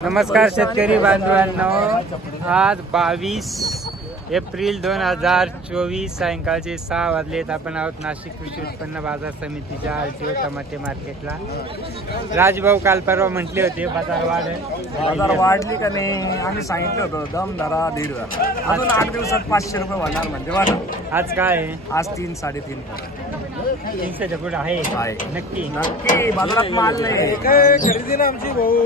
नमस्कार शेतकरी बांधवांनो, आज 22 एप्रिल 2024 सायंकाळचे 6 वाजलेत. आपण आहोत नाशिक कृषी उत्पन्न बाजार समितीच्या आरटीओ टमाटे मार्केटला. राजभाऊ काल परवा म्हटले होते बाजार वाढली का नाही. आम्ही सांगितलं होतं दम धरा 1.5 अजून 8 दिवसात 500 रुपये होणार म्हणजे बघा. आज काय आहे? आज 3 3.5 300च्या पुढे आहे. नक्की नक्की बाजारात माल नाही. खरेदी ना आमची भाऊ.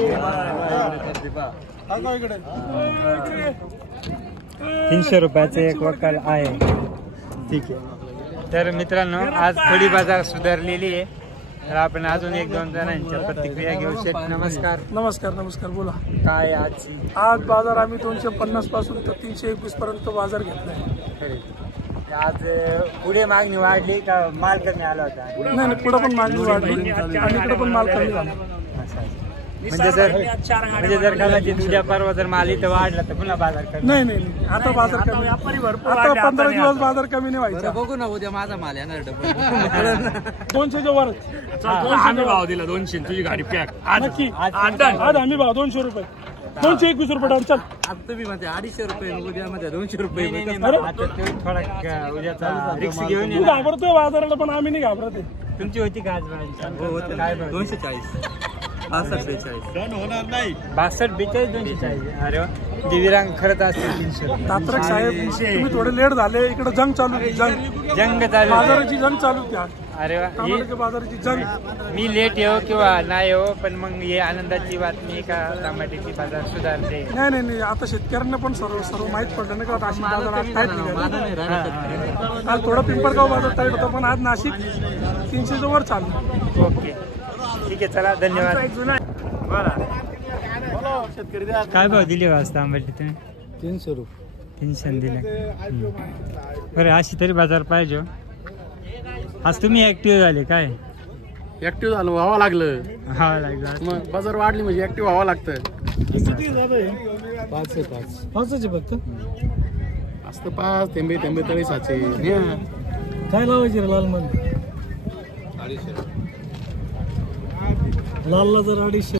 300 रुपयाचे एक वक्कल आहे. ठीक आहे. तर मित्रांनो, आज थोडी बाजार सुधारलेली आहे. तर आपण अजून 1-2 जणांच्या प्रतिक्रिया घेऊ. शेठ नमस्कार. नमस्कार नमस्कार, बोला. काय आज बाजार आम्ही 250 पासून तर 321 पर्यंत बाजार घेतलाय. आज पुढे मागणी वाढली का माल कमी आला होता? नाही, पुढे पण मागणी वाढली आणि इकडे पण माल कमी झाला. म्हणजे जर कदाचित उद्या परवा जर माल इथं वाढला तर पुन्हा बाजार कमी? नाही, आता बाजार कमी. आता 15 दिवस बाजार कमी नाही व्हायचा. बघू ना उद्या माझा माल येणार 200च्या वर. आम्ही भाव दिला 200. तुझी गाडी पॅक नक्की. आज आम्ही भाव 200 रुपये, 221 रुपये. चल आता तुम्ही म्हणते 250 रुपये, उद्या मध्ये 200 रुपये. थोडा उद्याचा रिक्स घेऊन तू घाबरतोय बाजाराला, पण आम्ही नाही घाबरत. तुमची होती का आज? काय 240 62 होणार नाही. 62 42 240. अरे वा, दिव्यांग खरंच असते 300. तात्रक साहेब, तुम्ही थोडे लेट झाले. इकडे जंग चालू आहे. जंग चालू, बाजाराची जंग चालू होती. अरे वा, बाजाराची जंग. मी लेट येऊ किंवा नाही येऊ, पण मग हे आनंदाची बातमी का टमाट्याची बाजार सुधारते. नाही, आता शेतकऱ्यांना पण सर्व माहित पडलं ना का नाशिक बाजार आज टाईट निघाला. काल थोडा पिंपळगाव बाजार टाईट होता, पण आज नाशिक 300च्या वर चालू. ओके, ठीक आहे, चला धन्यवाद. काय भाव दिले वाजता आंबेली तुम्ही? 300 रुपये. 300 दिले. बरं, अशी तरी बाजार पाहिजे. आज तुम्ही ऍक्टिव्ह झाले काय? ऍक्टिव्ह झालं, व्हावं लागलं. लागलं. बाजार वाढली म्हणजे ऍक्टिव्ह व्हावं लागतं. 5 फक्त असतं 5 थेंबे तळी साचे. काय लावायचे रे लाल? मन 250 लालला जर 250.